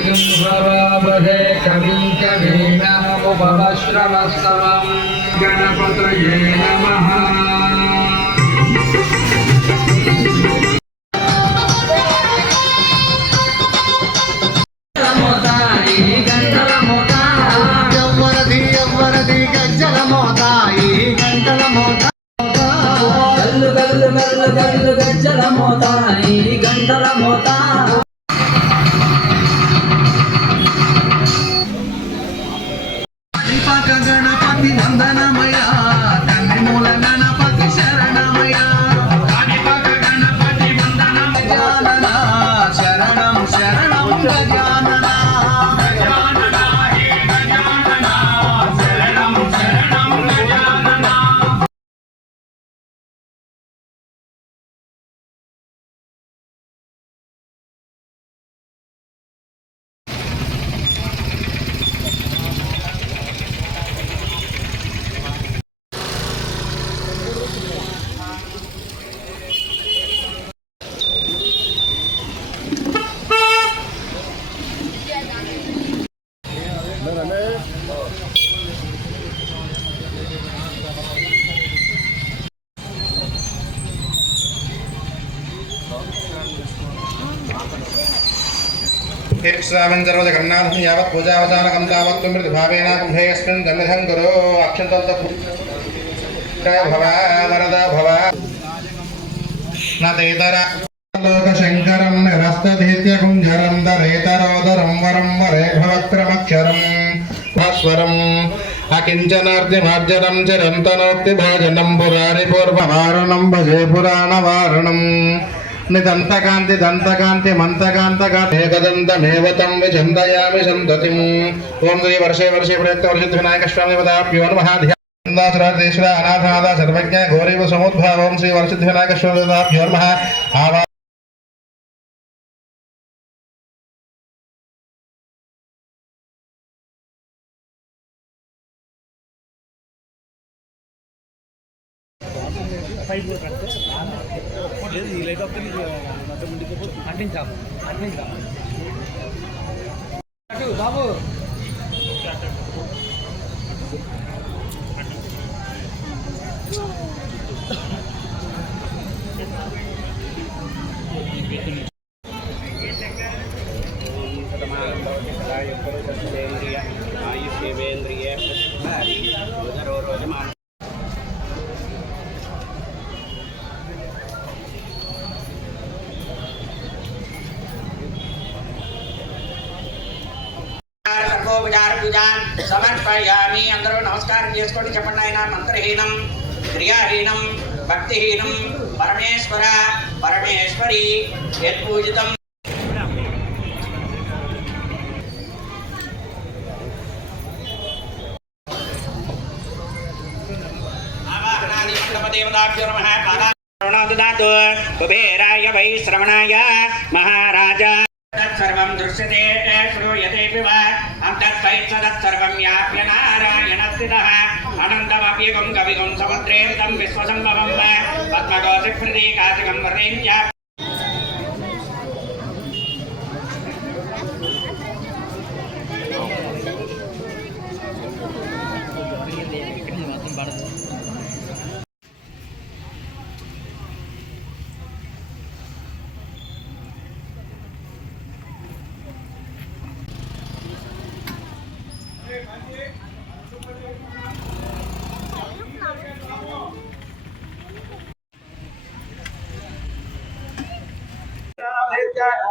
सिंहवावहे कविं कवीनामुपमश्रवस्तवं गणपतये नमः। గల్లు గజ్జల మోత ఈ గంటల మోత గణపతి వందనమయ తండ్రి మూల గణపతి శరణమయ గణపతి వందనమయ శరణం శరణం గజానన श्रावण सर्वज गन्नाथं यावत् पूजावसानकं तावत् मृतभावेन कुम्भेऽस्मिन् दण्डधं गुरो अक्षन्तल्त भव वरदा भव न तेतरा लोकशङ्करं निरस्तधीत्य कुञ्जरं दरेतरोदरं वरं वरे भवक्रमक्षरं भास्वरम् अकिञ्चनार्तिमार्जनं चिरन्तनोक्तिभोजनं पुरारि पूर्ववारणं भजे पुराणवारणम् निदन्तकान्ति दन्तकान्ति मन्तकान्तकान्ति एकदन्तमेवतं विचिन्तयामि सन्ततिम् ओं श्री वर्षे वर्षे प्रयुक्तवर्षिद्विनायकस्वामिपदाभ्यो नमः। ध्यानदासरादेश्वर अनाथनाथ सर्वज्ञ गौरीव समुद्भव ओं श्री वर्षिद्विनायकस्वामिपदाभ्यो नमः। బాబు సమర్పయామి అందరూ నమస్కారం చేసుకోండి చెప్పండి ఆయన మంత్రహీనం క్రియాహీనం భక్తిహీనం పరమేశ్వర పరమేశ్వరి యత్పూజితం ఆవాహనాది మండపదేవతాభ్యో నమః కాలాదదాతు కుబేరాయ వై శ్రవణాయ మహారాజా सर्वं दृश्यते श्रूयते वा अन्तर्तैत्सदत्सर्वं याप्य नारायणस्थितः अनन्तमप्यगं कविगं समुद्रें तं विश्वसम्भवं पद्मकोटिप्रतीकादिकं वर्णेन्द्या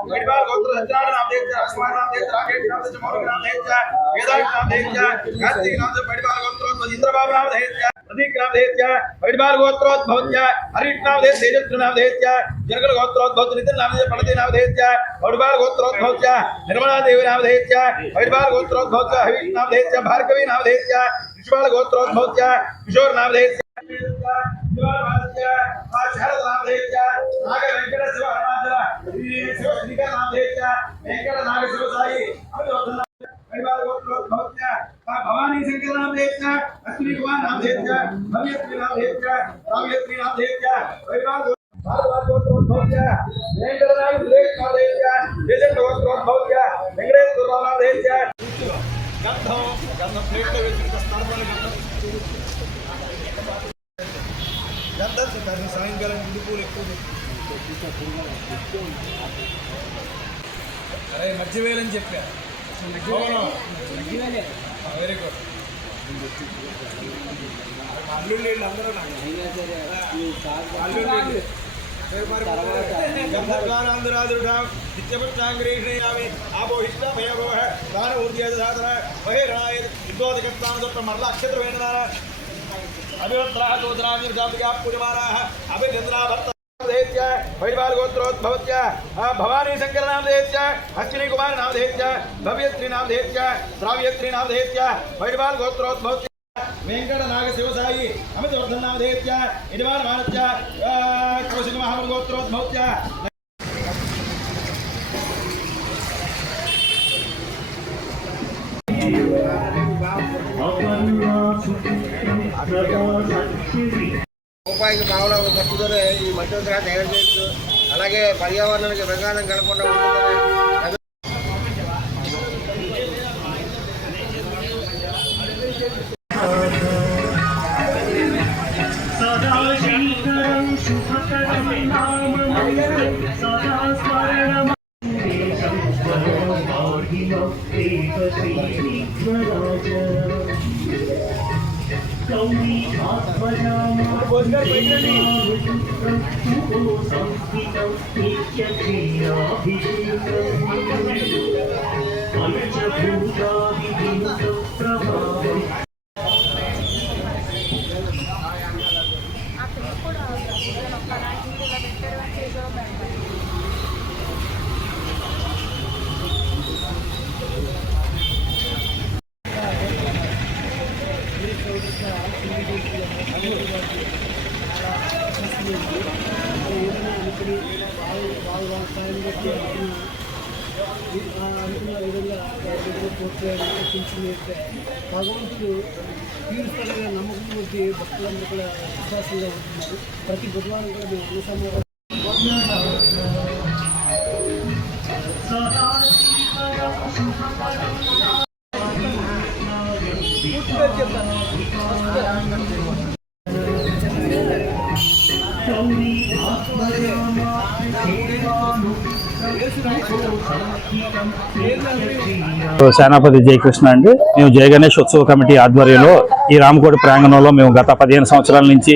वैदिवाल गोत्र हजारा नाम देख जा अस्मान नाम देख राकेश नाम से चमोर नाम देख जा वेदांत नाम देख जा कार्तिक नाम से वैदिवाल गोत्र इंद्र बाबू नाम देख जा प्रतीक नाम देख जा वैदिवाल गोत्र भवन जा हरित नाम देख तेजस्वी नाम देख जा जनगल गोत्र भवन नितिन नाम से पड़ते नाम देख जा वैदिवाल गोत्र भवन जा निर्मला देवी नाम देख जा वैदिवाल गोत्र भवन जा हविष नाम देख जा भार्गवी नाम देख जा विश्वाल गोत्र भवन जा किशोर नाम देख जा शरद नाम देख जा नाग वेंकट शिव अरुणाचल शिव श्रीकर नाम देख जा वेंकट नाग शिव साई वैदिवाल गोत्र भवन जा भवानी शंकर नाम देख जा अश्विनी कुमार नाम देख जा भव्यश्री नाम देख जा रामयश्री नाम देख जा वैदिवाल गोत्र भवन जा वेंकट नाग सुरेश नाम देख जा वेंकट गोत्र भवन जा वेंकटेश्वर ప్లేట్లో వేసి స్థానాన్ని గంధం సాయంకాలం ఇంటిపూలు ఎక్కువ అరే మధ్యవేలని చెప్పా వెరీ గుడ్ అల్లుళ్ళు అందరూ మరలా అక్షత్ర వేణుదారా भवानी शंकर नाम देत्य अश्विनी कुमार नाम देत्य भव्यत्री नाम देत्य श्राव्यत्री नाम देत्य वैडबाल गोत्रोद्भवत्य वेंकट नाग शिवसाई अमितवर्धन नाम देत्य इदवान मानत्य कौशिक महामन गोत्रोद्भवत्य రూపాయికి పావుల ఖర్చుతోనే ఈ మట్టి విగ్రహాలు తయారు చేయొచ్చు. అలాగే పర్యావరణానికి విఘాతం కలగకుండా ఉంటుందని భగవంతుడు తీరుస్తాడనే నమ్మకం కొద్ది భక్తులందరూ కూడా విశ్వాసంగా ఉంటున్నారు. ప్రతి బుధవారం కూడా మేము అన్న సేనాపతి జయకృష్ణ అండి. మేము జయ గణేష్ ఉత్సవ కమిటీ ఆధ్వర్యంలో ఈ రామకోటి ప్రాంగణంలో మేము గత 15 సంవత్సరాల నుంచి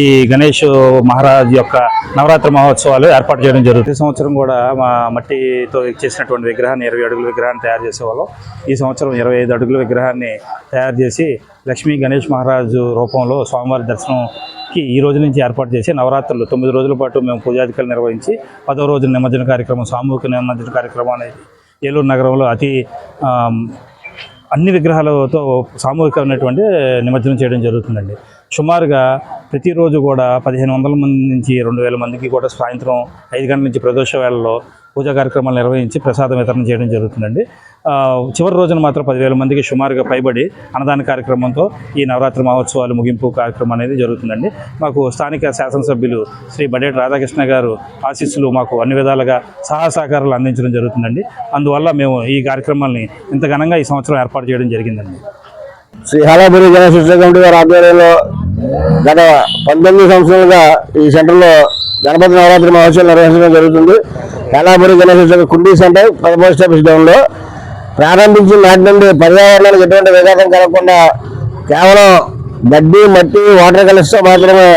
ఈ గణేష్ మహారాజ్ యొక్క నవరాత్రి మహోత్సవాలు ఏర్పాటు చేయడం జరుగుతుంది. ఈ సంవత్సరం కూడా మా మట్టితో చేసినటువంటి విగ్రహాన్ని 20 అడుగుల విగ్రహాన్ని తయారు చేసేవాళ్ళం. ఈ సంవత్సరం 25 అడుగుల విగ్రహాన్ని తయారు చేసి లక్ష్మీ గణేష్ మహారాజు రూపంలో స్వామివారి దర్శనంకి ఈ రోజు నుంచి ఏర్పాటు చేసి నవరాత్రులు 9 రోజుల పాటు మేము పూజాధికారులు నిర్వహించి 10వ రోజు నిమజ్జన కార్యక్రమం, సామూహిక నిమజ్జన కార్యక్రమం అనేది ఏలూరు నగరంలో అన్ని విగ్రహాలతో సామూహికమైనటువంటి నిమజ్జనం చేయడం జరుగుతుందండి. సుమారుగా ప్రతిరోజు కూడా 1500 మంది నుంచి 2000 మందికి కూడా సాయంత్రం 5 గంటల నుంచి ప్రదోష వేళల్లో పూజా కార్యక్రమాలు నిర్వహించి ప్రసాదం వితరణ చేయడం జరుగుతుందండి. చివరి రోజున మాత్రం 10,000 మందికి సుమారుగా పైబడి అన్నదాన కార్యక్రమంతో ఈ నవరాత్రి మహోత్సవాలు ముగింపు కార్యక్రమం అనేది జరుగుతుందండి. మాకు స్థానిక శాసనసభ్యులు శ్రీ బడేటి రాధాకృష్ణ గారు ఆశీస్సులు మాకు అన్ని విధాలుగా సహకారాలు అందించడం జరుగుతుందండి. అందువల్ల మేము ఈ కార్యక్రమాన్ని ఇంత ఘనంగా ఈ సంవత్సరం ఏర్పాటు చేయడం జరిగిందండి. శ్రీ హాలాపురి గణేష్ ఉత్సవ కమిటీ వారి ఆధ్వర్యంలో గత 19 సంవత్సరాలుగా ఈ సెంటర్లో గణపతి నవరాత్రి మహోత్సవం నిర్వహించడం జరుగుతుంది. హాలాపురి గణేష్ ఉత్సవ కుండీ సెంటర్ పోస్ట్ ఆఫీస్ గ్రౌండ్లో ప్రారంభించిన నాటి నుండి పర్యావరణానికి ఎటువంటి విఘాతం కలగకుండా కేవలం గడ్డి, మట్టి, వాటర్ కలర్స్తో మాత్రమే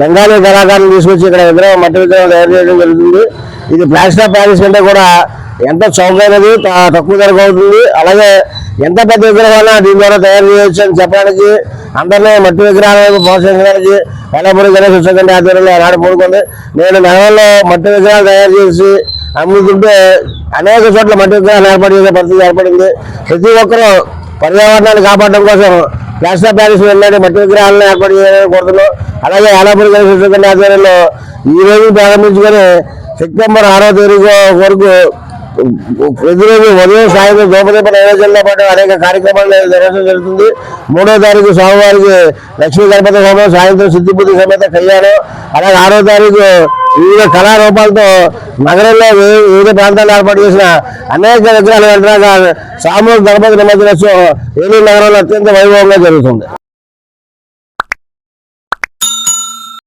బెంగాలీ కళాకారులు తీసుకొచ్చి ఇక్కడ విగ్రహం మట్టి విగ్రహం తయారు చేయడం జరుగుతుంది. ఇది ప్లాస్టర్ ఆఫ్ ప్యారిస్ కంటే కూడా ఎంత చౌకైనది, తక్కువ ధరకు అవుతుంది. అలాగే ఎంత పెద్ద విగ్రహాలు దీని ద్వారా తయారు చేయవచ్చు అని చెప్పడానికి, అందరినీ మట్టి విగ్రహాలను ప్రోత్సహించడానికి హాలాపురి గణేష్ ఉత్సవ కమిటీ ఆధ్వర్యంలో ఆనాడు పూనుకుంది. నేను నగరంలో మట్టి విగ్రహాలు తయారు చేసి అమ్ముతుంటే అనేక చోట్ల మట్టి విగ్రహాలు ఏర్పాటు చేసే పరిస్థితి ఏర్పడింది. ప్రతి ఒక్కరూ పర్యావరణాన్ని కాపాడడం కోసం ప్లాస్టర్ ఆఫ్ ప్యారిస్ వెళ్ళి మట్టి విగ్రహాలను ఏర్పాటు చేయాలని కోరుతున్నాం. అలాగే హాలాపురి గణేష్ ఉత్సవ కమిటీ ఆధ్వర్యంలో ఈ రోజు ప్రారంభించుకొని సెప్టెంబర్ 6వ తేదీ వరకు ప్రతిరోజు ఉదయం సాయంత్రం ద్రౌపదీప నైవేద్యంతో పాటు అనేక కార్యక్రమాలు నిర్వహించడం జరుగుతుంది. 3వ తారీఖు సోమవారికి లక్ష్మీ గణపతి హోమం, సాయంత్రం సిద్ధిబుద్ధి సమేత కళ్యాణం, అలాగే 6వ తారీఖు వివిధ కళారూపాలతో నగరంలో వివిధ ప్రాంతాల్లో ఏర్పాటు చేసిన అనేక విగ్రహాలు వెంటనే సామూహిక గణపతి నిమజ్జనోత్సవం ఏలూరు నగరంలో అత్యంత వైభవంగా జరుగుతుంది.